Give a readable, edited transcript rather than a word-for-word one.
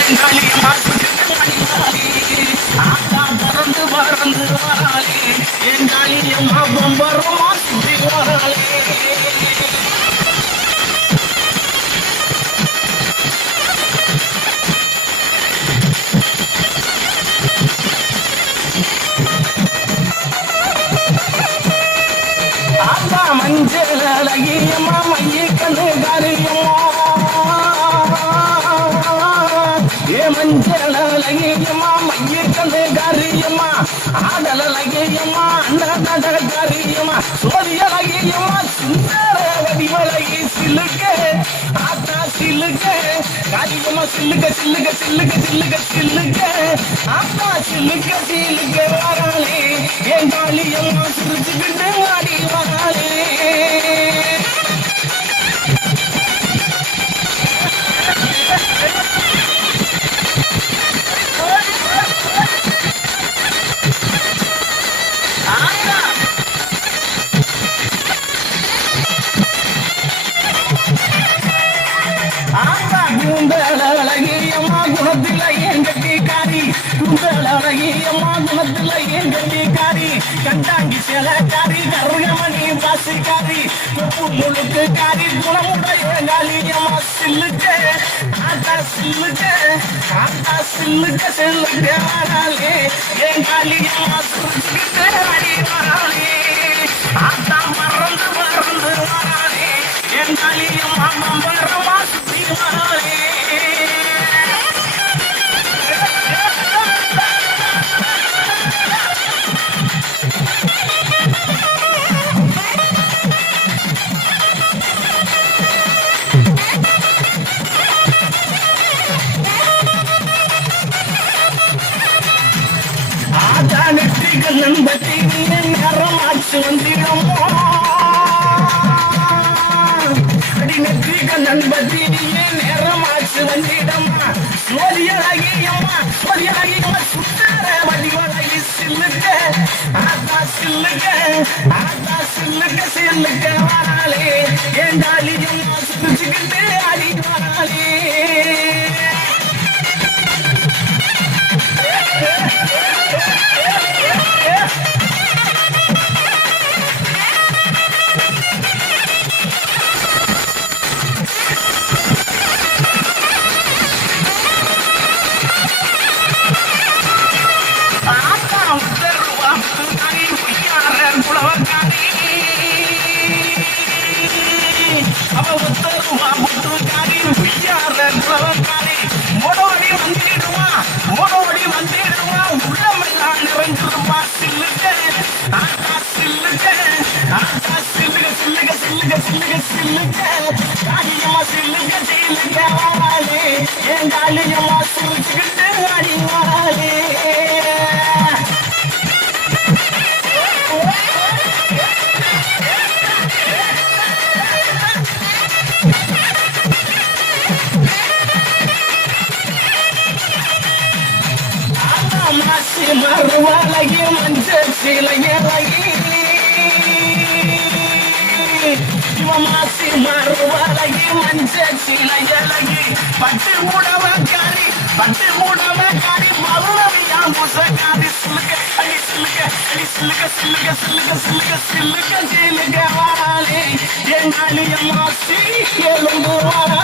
எங்காளியம்மா ஆத்தா பறந்து பறந்து வராளே எங்காளியம்மா பம்பரமா சுத்தி வராளே ஆத்தா மஞ்சள் அழகியம்மா மைய கண்ணு காரியம்மா ஏ மஞ்சள் அழகியம்மா மைய கண்ணு காரியம்மா ஆடல் அழகியம்மா அண்ணாட காரியம்மா சோதி அழகியம்மா சுந்தர வடிவழகி சிலுக்க ஆத்தா சிலுக்க காரியம்மா சில்லுக்க சில்லுக்க சில்லுக்க சில்லுக்க சில்லுக்க ஆத்தா சிலுக்க சிலுக்க வராளே என் காளியம்மா சிரிச்சுக்கிட்டு ஆடி வராளே அழகியம்மா குணத்துல ஏன் கட்டிக்காரி அழகியம்மா குணத்துல ஏன் கட்டிக்காரி கண்டாங்கி சேலக்காரி கருகமணி பாசிக்காரி தொப்பு முழுக்கு காரி குணமுடைய காளியம்மா சில்லுக்க ஆத்தா சில்லுக்க ஆத்தா சில்லுக்க சில்லுக்க வராளே என் காளியம்மா சுருச்சுக்கிட்டு அடி வராளே ஆத்தா மறந்து மறந்து வராளே என் காளியம்மா மம்பரமா சுத்தி வராளே நெற்றிகள் நண்பத்தி நேரமாச்சு வந்திடமோ அடி நெற்றிகள் நண்பத்தி நேரமாச்சு வந்திடம்மா சோதியழகியம்மா சோதியழகியம்மா சுத்தர வடிவழகி சில்லுக்க ஆத்தா சில்லுக்க ஆத்தா சில்லுக்க சில்லுக்க வராளே என் காளியம்மா சுத்திச்சுக்கிட்டு அடி வராளே மோடோடி வந்துடுமா உள்ளமெல்லாம் நிறைஞ்சிருமா சில்லுக்க ஆத்தா சில்லுக்க ஆத்தா சில்லுக சில்லுக சில்லுக சில்லுக சில்லுக்க காளியம்மா சில்லுக்க சில்லுக்க வாழே என் காளியம்மா சிரிச்சுக்கிட்டு ஆடி வாழே மறுவழகி மஞ்சள் சிலையழகி மாசி மறுவழகி மஞ்சள் சிலையழகி பட்டு மூடவக்காரி மதுரவியாம் புசக்காரி சிலுக்க அடி சிலுக்க அடி சிலுக்க சிலுக்க சிலுக்க சிலுக்க சிலுக்க சிலுக்க வாழே என் காளியம்மா எழுந்து வாழ